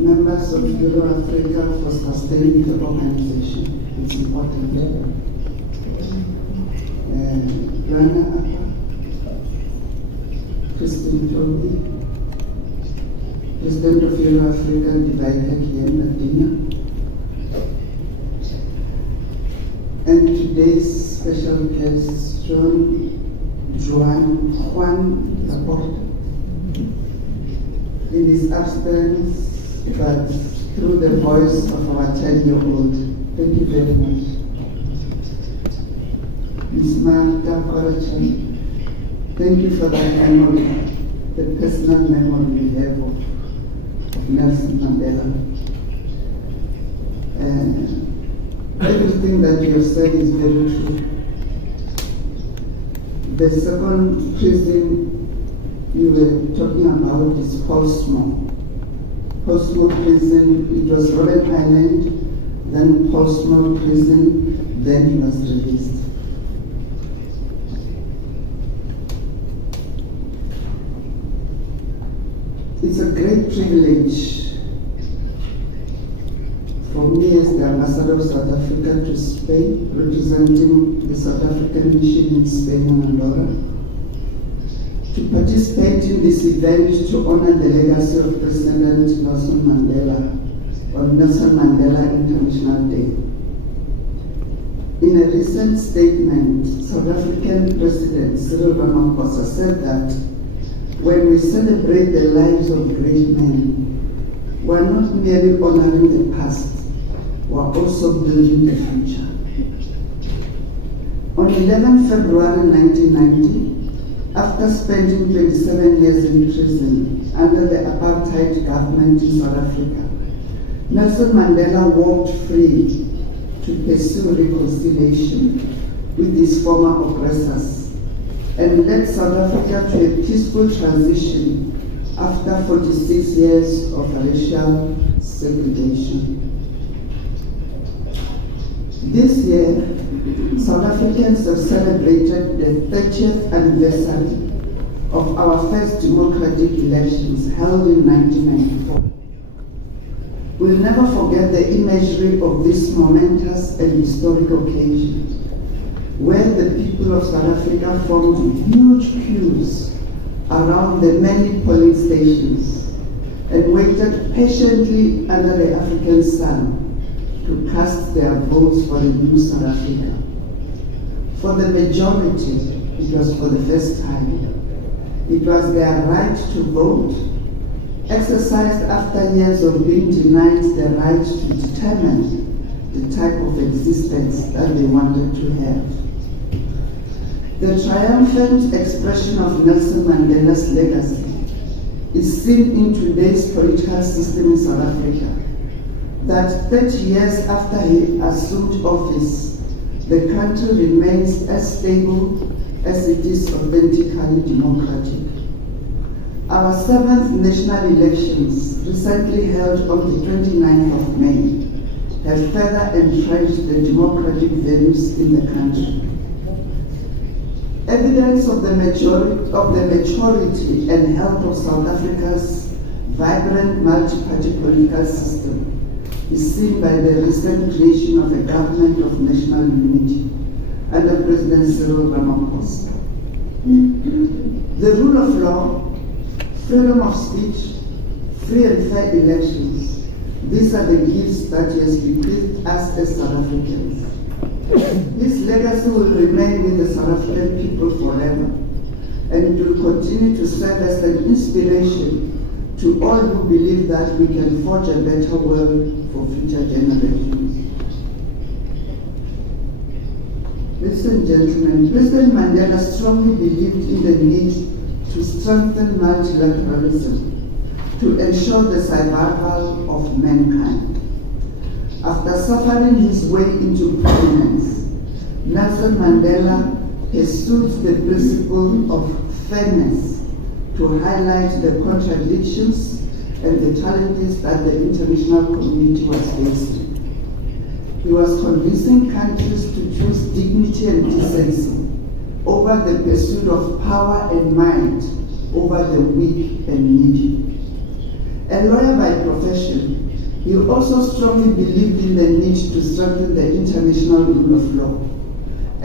members of Euro Africa for sustaining the organization. It's important. Rana Appa, Christine Toby, President of Euro Africa, Divaika Kiema, and today's special guest, Juan Laporta. In his absence, but through the voice of our 10-year-old. Thank you very much. Ms. Marta Korachan, thank you for that memory, the personal memory we have of Nelson Mandela. Everything that you have said is very true. The second prison you were talking about is Portsmouth. Portsmouth prison, it was Robben Island, then Portsmouth prison, then he was released. It's a great privilege for me as the ambassador of South Africa to Spain, representing the South African mission in Spain and Andorra, to participate in this event to honor the legacy of President Nelson Mandela on Nelson Mandela International Day. In a recent statement, South African President Cyril Ramaphosa said that when we celebrate the lives of great men, we're not merely honoring the past, we're also building the future. On 11 February 1990, after spending 27 years in prison under the apartheid government in South Africa, Nelson Mandela walked free to pursue reconciliation with his former oppressors and led South Africa to a peaceful transition after 46 years of racial segregation. This year, South Africans have celebrated the 30th anniversary of our first democratic elections held in 1994. We'll never forget the imagery of this momentous and historic occasion, where the people of South Africa formed huge queues around the many polling stations and waited patiently under the African sun to cast their votes for a new South Africa. For the majority, it was for the first time. It was their right to vote, exercised after years of being denied the right to determine the type of existence that they wanted to have. The triumphant expression of Nelson Mandela's legacy is seen in today's political system in South Africa, that 30 years after he assumed office, the country remains as stable as it is authentically democratic. Our 7th national elections, recently held on the 29th of May, have further entrenched the democratic values in the country. Evidence of the maturity and health of South Africa's vibrant multi-party political system is seen by the recent creation of a government of national unity under President Cyril Ramaphosa. The rule of law, freedom of speech, free and fair elections, these are the gifts that he has bequeathed us as South Africans. His legacy will remain with the South African people forever, and it will continue to serve as an inspiration to all who believe that we can forge a better world for future generations. Ladies and gentlemen, President Mandela strongly believed in the need to strengthen multilateralism to ensure the survival of mankind. After suffering his way into prominence, Nelson Mandela pursued the principle of fairness to highlight the contradictions and the challenges that the international community was facing. He was convincing countries to choose dignity and decency over the pursuit of power and might over the weak and needy. A lawyer by profession, he also strongly believed in the need to strengthen the international rule of law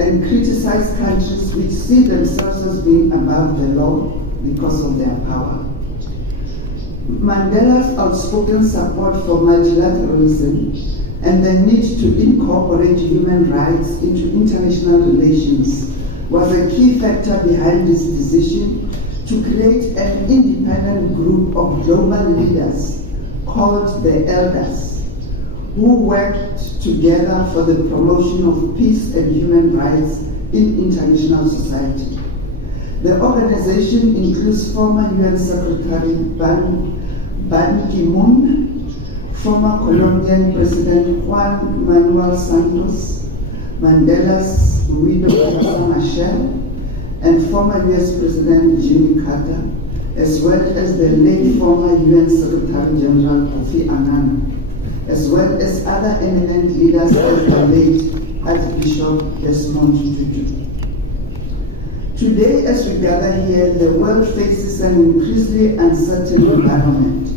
and criticize countries which see themselves as being above the law because of their power. Mandela's outspoken support for multilateralism and the need to incorporate human rights into international relations was a key factor behind his decision to create an independent group of global leaders called the Elders, who worked together for the promotion of peace and human rights in international society. The organization includes former UN Secretary Ban Ki-moon, former Colombian President Juan Manuel Santos, Mandela's widow Teresa Machel, and former US President Jimmy Carter, as well as the late former UN Secretary General Kofi Annan, as well as other eminent leaders as the late Archbishop Desmond Tutu. Today, as we gather here, the world faces an increasingly uncertain environment,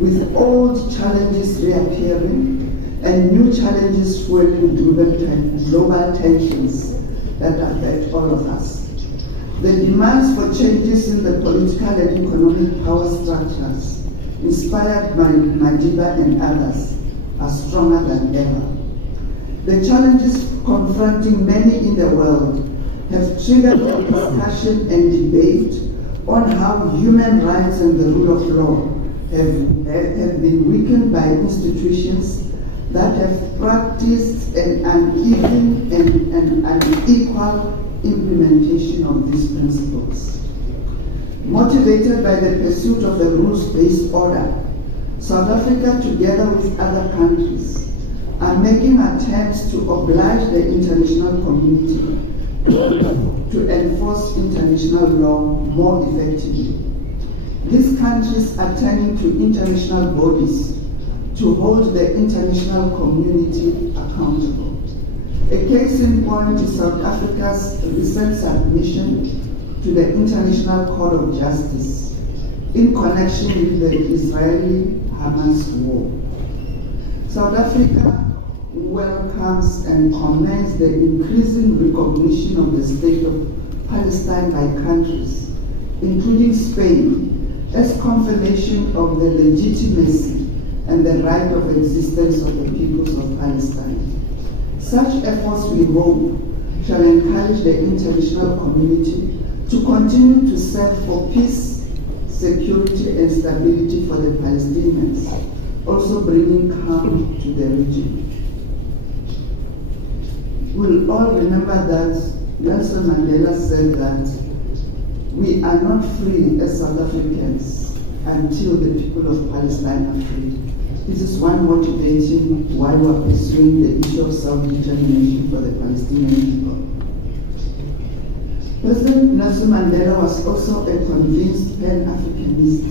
with old challenges reappearing and new challenges fueling global tensions that affect all of us. The demands for changes in the political and economic power structures, inspired by Madiba and others, are stronger than ever. The challenges confronting many in the world have triggered a discussion and debate on how human rights and the rule of law have been weakened by institutions that have practiced an uneven and unequal implementation of these principles. Motivated by the pursuit of the rules-based order, South Africa, together with other countries, are making attempts to oblige the international community to enforce international law more effectively. These countries are turning to international bodies to hold the international community accountable. A case in point is South Africa's recent submission to the International Court of Justice in connection with the Israeli-Hamas war. South Africa welcomes and commends the increasing recognition of the state of Palestine by countries, including Spain, as confirmation of the legitimacy and the right of existence of the peoples of Palestine. Such efforts, we hope, shall encourage the international community to continue to serve for peace, security, and stability for the Palestinians, also bringing calm to the region. We'll all remember that Nelson Mandela said that we are not free as South Africans until the people of Palestine are free. This is one motivating why we're pursuing the issue of self-determination for the Palestinian people. President Nelson Mandela was also a convinced Pan-Africanist.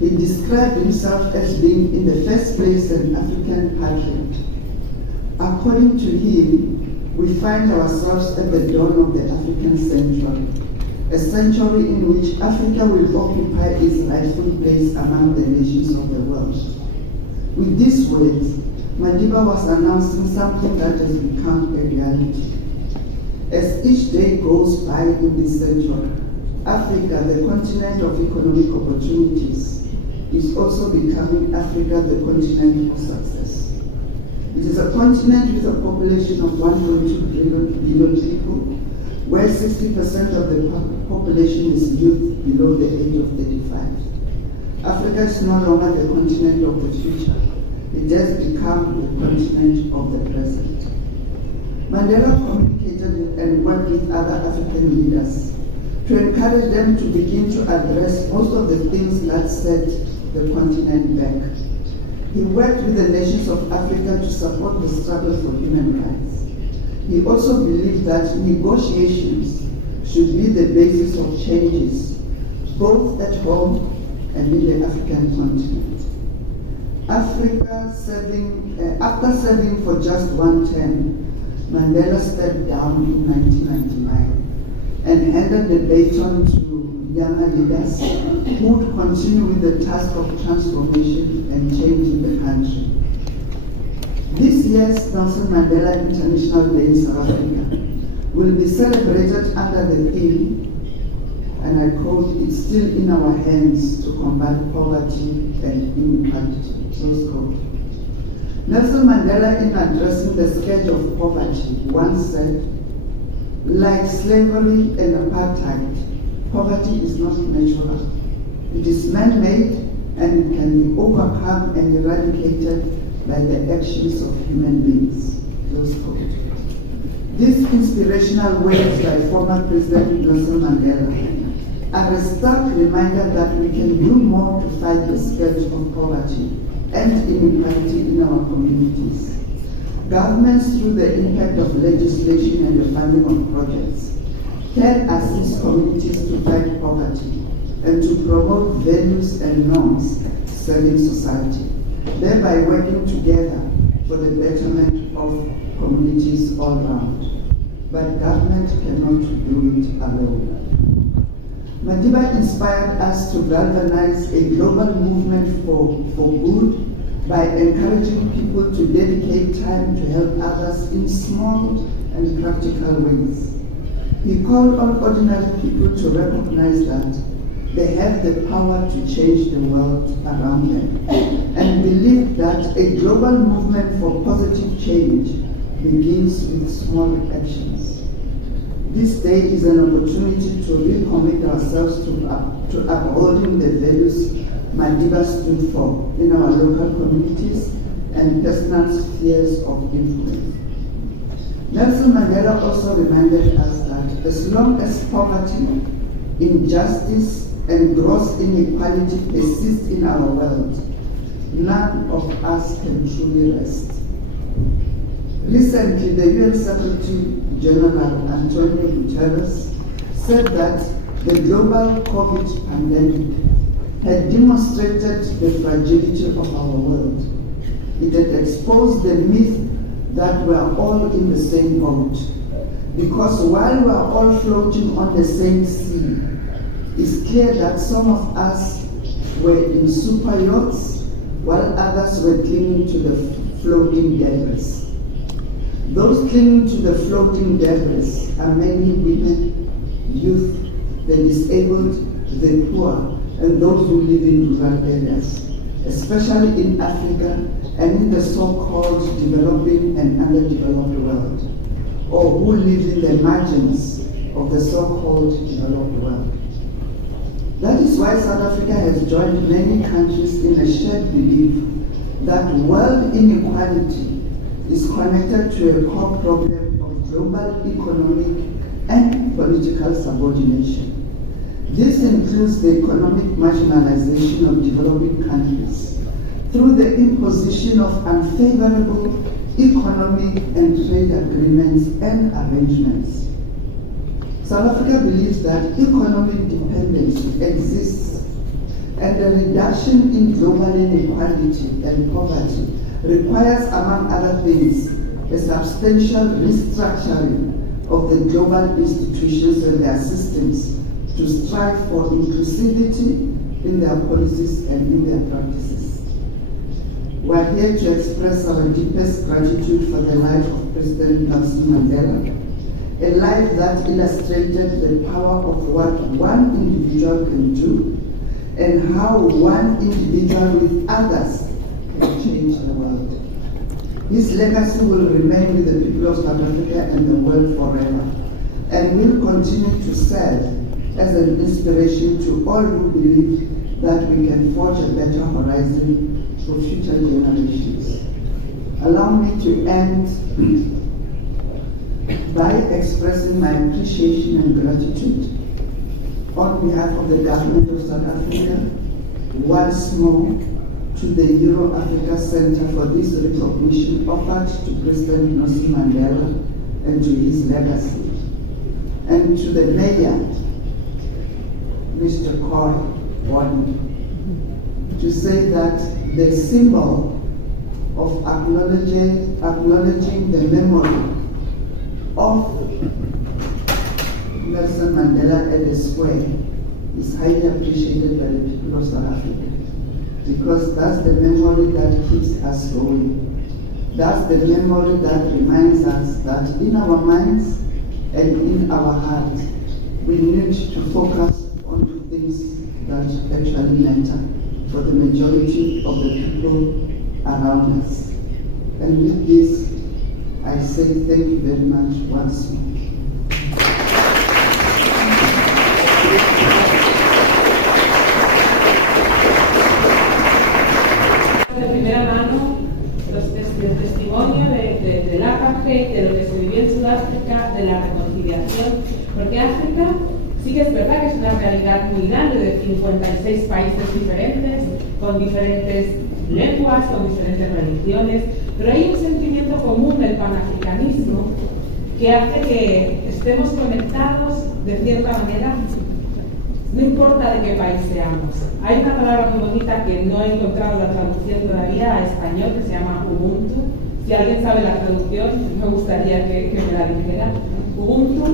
He described himself as being in the first place an African patriot. According to him, we find ourselves at the dawn of the African century, a century in which Africa will occupy its rightful place among the nations of the world. With these words, Madiba was announcing something that has become a reality. As each day goes by in this century, Africa, the continent of economic opportunities, is also becoming Africa, the continent of success. It is a continent with a population of 1.2 billion people, where 60% of the population is youth below the age of 35. Africa is no longer the continent of the future. It has become the continent of the present. Mandela communicated and worked with other African leaders to encourage them to begin to address most of the things that set the continent back. He worked with the nations of Africa to support the struggle for human rights. He also believed that negotiations should be the basis of changes, both at home and in the African continent. After serving for just one term, Mandela stepped down in 1999 and handed the baton to younger leaders who would continue with the task of transformation and change in the country. This year's Nelson Mandela International Day in South Africa will be celebrated under the theme, and I quote, "It's still in our hands to combat poverty and inequality," close quote. Nelson Mandela, in addressing the scourge of poverty, once said, "Like slavery and apartheid, poverty is not natural. It is man-made and it can be overcome and eradicated by the actions of human beings," close quote. These inspirational words by former President Nelson Mandela are a stark reminder that we can do more to fight the scourge of poverty and inequality in our communities. Governments, through the impact of legislation and the funding of projects, can assist communities to fight poverty and to promote values and norms serving society, thereby working together for the betterment of communities all round. But government cannot do it alone. Madiba inspired us to galvanize a global movement for good by encouraging people to dedicate time to help others in small and practical ways. He called on ordinary people to recognize that they have the power to change the world around them and believe that a global movement for positive change begins with small actions. This day is an opportunity to recommit ourselves to upholding the values Madiba stood for in our local communities and personal spheres of influence. Nelson Mandela also reminded us that as long as poverty, injustice, and gross inequality persist in our world, none of us can truly rest. Recently, the UN Secretary General Antonio Guterres said that the global COVID pandemic had demonstrated the fragility of our world. It had exposed the myth that we are all in the same boat. Because while we are all floating on the same sea, it's clear that some of us were in super yachts while others were clinging to the floating debris. Those clinging to the floating debris are mainly women, youth, the disabled, the poor, and those who live in rural areas, especially in Africa and in the so-called developing and underdeveloped world, or who live in the margins of the so-called developed world. That is why South Africa has joined many countries in a shared belief that world inequality is connected to a core problem of global economic and political subordination. This includes the economic marginalization of developing countries through the imposition of unfavorable economic and trade agreements and arrangements. South Africa believes that economic dependence exists and the reduction in global inequality and poverty requires, among other things, a substantial restructuring of the global institutions and their systems to strive for inclusivity in their policies and in their practices. We are here to express our deepest gratitude for the life of President Nelson Mandela, a life that illustrated the power of what one individual can do and how one individual with others can change the world. His legacy will remain with the people of South Africa and the world forever, and will continue to serve as an inspiration to all who believe that we can forge a better horizon for future generations. Allow me to end by expressing my appreciation and gratitude on behalf of the government of South Africa once more to the Euro-Africa Center for this recognition offered to President Nelson Mandela and to his legacy, and to the Mayor, Mr. Cor Bond, to say that the symbol of acknowledging the memory of Nelson Mandela at the Square is highly appreciated by the people of South Africa, because that's the memory that keeps us going. That's the memory that reminds us that in our minds and in our hearts, we need to focus on things that actually matter for the majority of the people around us. And with this, I say thank you very much once more. De primera mano el testimonio del apartheid, de lo que se vivió en Sudáfrica, de la reconciliación, porque África sí que es verdad que es una realidad comunidad muy grande de 56 países diferentes, con diferentes lenguas, con diferentes religiones, pero hay un sentimiento común del panafricanismo que hace que estemos conectados de cierta manera, no importa de qué país seamos. Hay una palabra muy bonita que no he encontrado la traducción todavía a español, que se llama Ubuntu. Si alguien sabe la traducción, me gustaría que me la dijera. Ubuntu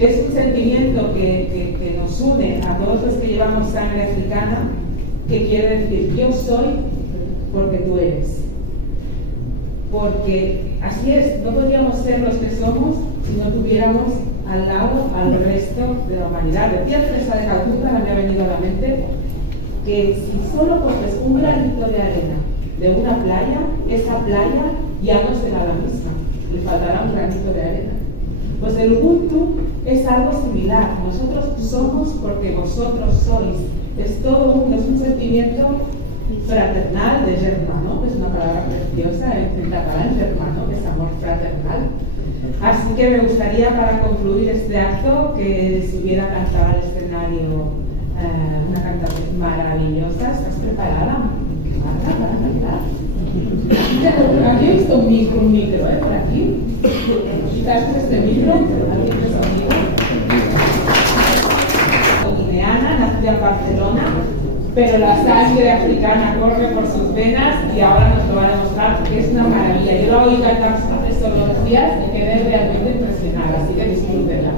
es un sentimiento que nos une a todos los que llevamos sangre africana, que quiere decir yo soy porque tú eres. Porque así es, no podríamos ser los que somos si no tuviéramos al lado al resto de la humanidad. Decía Teresa de Calcuta, me ha venido a la mente, que si solo coges un granito de arena de una playa, esa playa ya no será la misma, le faltará un granito de arena. Pues el Ubuntu es algo similar. Nosotros somos porque vosotros sois. Es todo es un sentimiento fraternal de germano, que es una palabra preciosa en catalán, germano, que es amor fraternal. Así que me gustaría, para concluir este acto, que se hubiera cantado al escenario una cantación maravillosa. ¿Estás preparada, Marta, para cantar? Aquí he visto un micro, por aquí. Quizás este micro, alguien de sonido. Guineana, nacida en Barcelona, pero la sangre africana corre por sus venas y ahora nos lo van a demostrar, que es una maravilla. Yo la oí cantar hace solo 2 días y quedé realmente impresionada, así que disfrútenla.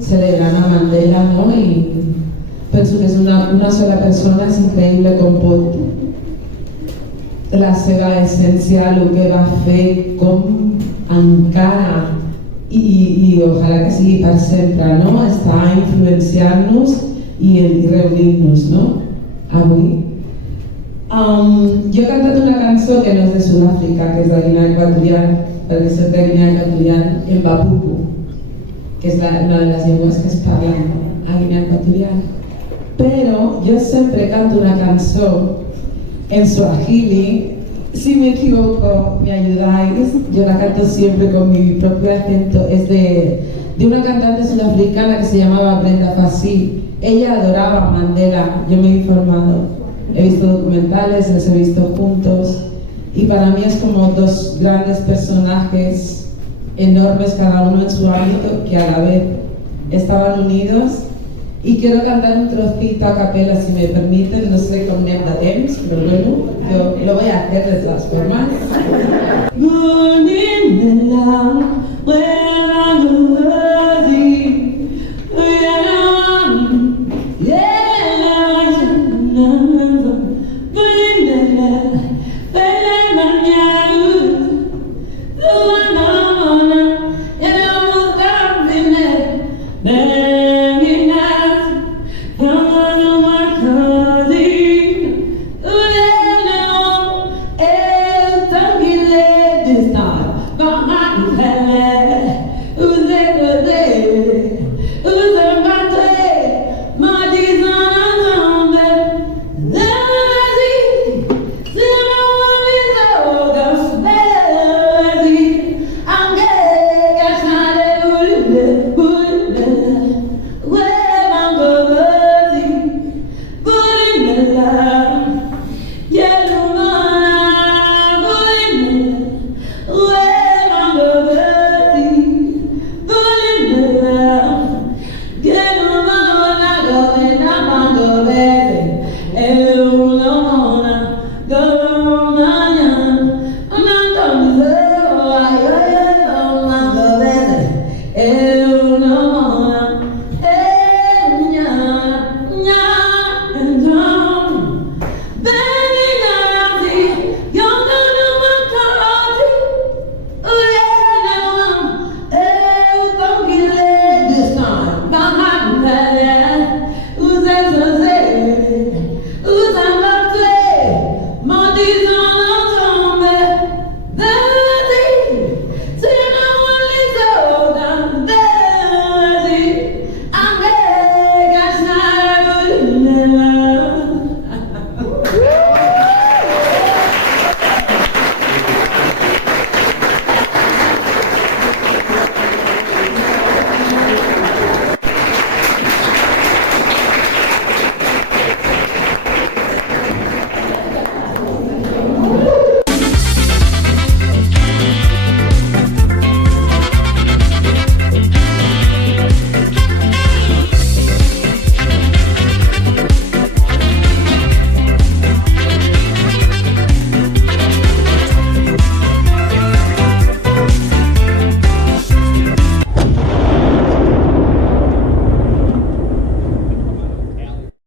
Celebrant a Mandela, no? I penso que és una sola persona, és increïble com pot la seva essència, el que va fer, com encara i ojalà que sigui per sempre, no? Està influenciant-nos i reunir-nos, no? Avui. Jo he cantat una cançó que no és de Sud-àfrica, que és de Guinea Equatorial, perquè soc de Guinea Equatorial, en Bapuku, que és una de les llengües que es parlen a Guinea Equatorial. Pero yo siempre canto una canción en Swahili. Si me equivoco, me ayudáis. Yo la canto siempre con mi propio acento. Es de una cantante sudafricana que se llamaba Brenda Fassie. Ella adoraba a Mandela. Yo me he informado. He visto documentales, los he visto juntos. Y para mí es como dos grandes personajes enormes, cada uno en su ámbito, que a la vez estaban unidos. Y quiero cantar un trocito a capela, si me permiten, no sé con de temps, pero bueno, yo lo voy a hacer de todas formas.